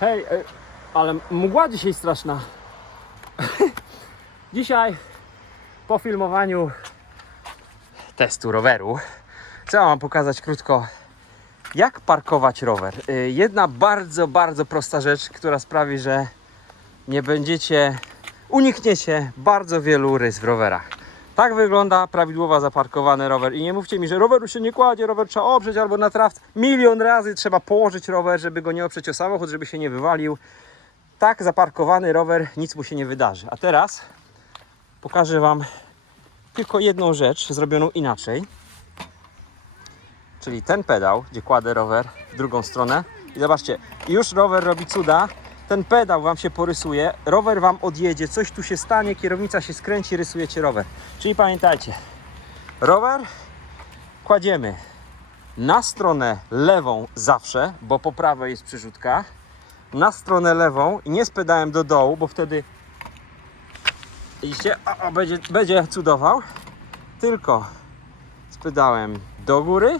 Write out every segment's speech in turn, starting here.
Hej, e, ale mgła dzisiaj straszna. dzisiaj po filmowaniu testu roweru chcę Wam pokazać krótko, jak parkować rower. Y, Jedna bardzo, bardzo prosta rzecz, która sprawi, że nie będziecie, unikniecie bardzo wielu rys w rowerach. Tak wygląda prawidłowo zaparkowany rower. I nie mówcie mi, że roweru się nie kładzie, rower trzeba oprzeć albo na trawce. Milion razy trzeba położyć rower, żeby go nie oprzeć o samochód, żeby się nie wywalił. Tak zaparkowany rower, nic mu się nie wydarzy. A teraz pokażę Wam tylko jedną rzecz zrobioną inaczej. Czyli ten pedał, gdzie kładę rower w drugą stronę. I zobaczcie, już rower robi cuda. Ten pedał Wam się porysuje, rower Wam odjedzie, coś tu się stanie, kierownica się skręci, rysujecie rower. Czyli pamiętajcie, rower kładziemy na stronę lewą zawsze, bo po prawej jest przerzutka. Na stronę lewą i nie z pedałem do dołu, bo wtedy idzie, o, o, będzie, będzie cudował. Tylko z pedałem do góry.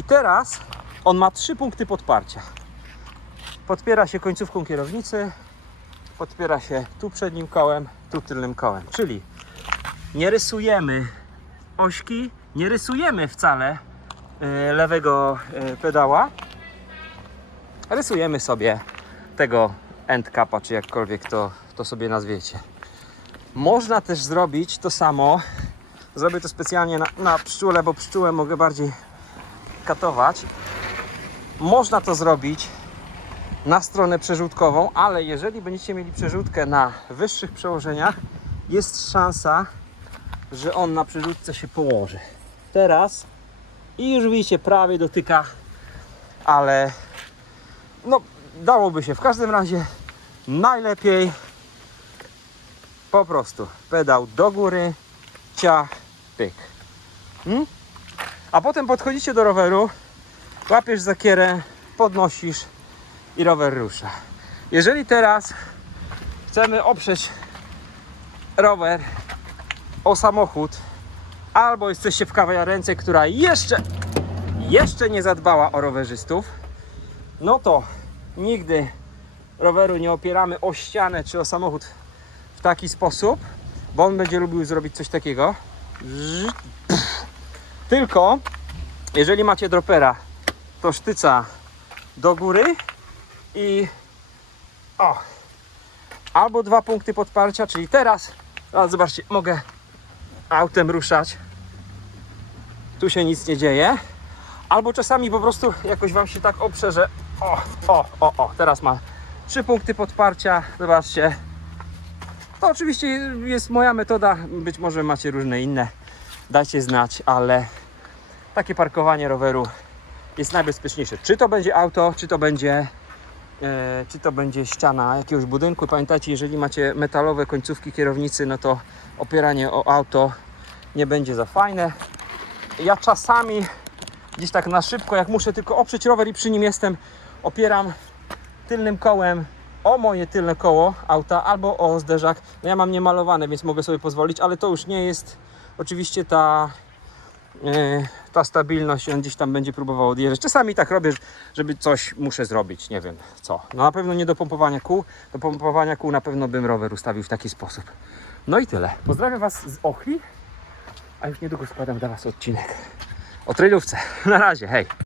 I teraz on ma trzy punkty podparcia. Podpiera się końcówką kierownicy, podpiera się tu przednim kołem, tu tylnym kołem. Czyli nie rysujemy ośki, nie rysujemy wcale e, lewego e, pedała. Rysujemy sobie tego end capa, czy jakkolwiek to, to sobie nazwiecie. Można też zrobić to samo. Zrobię to specjalnie na, na pszczóle, bo pszczółę mogę bardziej katować. Można to zrobić na stronę przerzutkową, ale jeżeli będziecie mieli przerzutkę na wyższych przełożeniach, jest szansa, że on na przerzutce się położy. Teraz i już widzicie, prawie dotyka, ale no dałoby się. W każdym razie najlepiej po prostu pedał do góry, ciach, pyk. Hmm? A potem podchodzicie do roweru, łapiesz za kierę, podnosisz i rower rusza. Jeżeli teraz chcemy oprzeć rower o samochód, albo jesteście w kawiarence, która jeszcze, jeszcze nie zadbała o rowerzystów, no to nigdy roweru nie opieramy o ścianę czy o samochód w taki sposób, bo on będzie lubił zrobić coś takiego. Tylko jeżeli macie dropera, to sztyca do góry i o, albo dwa punkty podparcia, czyli teraz, teraz zobaczcie, mogę autem ruszać, tu się nic nie dzieje, albo czasami po prostu jakoś Wam się tak oprze, że o, o, o, o, teraz ma trzy punkty podparcia, zobaczcie, to oczywiście jest moja metoda, być może macie różne inne, dajcie znać, ale takie parkowanie roweru jest najbezpieczniejsze. Czy to będzie auto, czy to będzie, czy to będzie ściana jakiegoś budynku. Pamiętajcie, jeżeli macie metalowe końcówki kierownicy, no to opieranie o auto nie będzie za fajne. Ja czasami gdzieś tak na szybko, jak muszę tylko oprzeć rower i przy nim jestem, opieram tylnym kołem o moje tylne koło auta albo o zderzak. No ja mam niemalowane, więc mogę sobie pozwolić, ale to już nie jest oczywiście ta e, ta stabilność, on gdzieś tam będzie próbował odjeżdżać. Czasami tak robię, żeby coś muszę zrobić, nie wiem co. No na pewno nie do pompowania kół, do pompowania kół na pewno bym rower ustawił w taki sposób. No i tyle. Pozdrawiam Was z Ochli, a już niedługo składam dla Was odcinek o trailówce. Na razie, hej!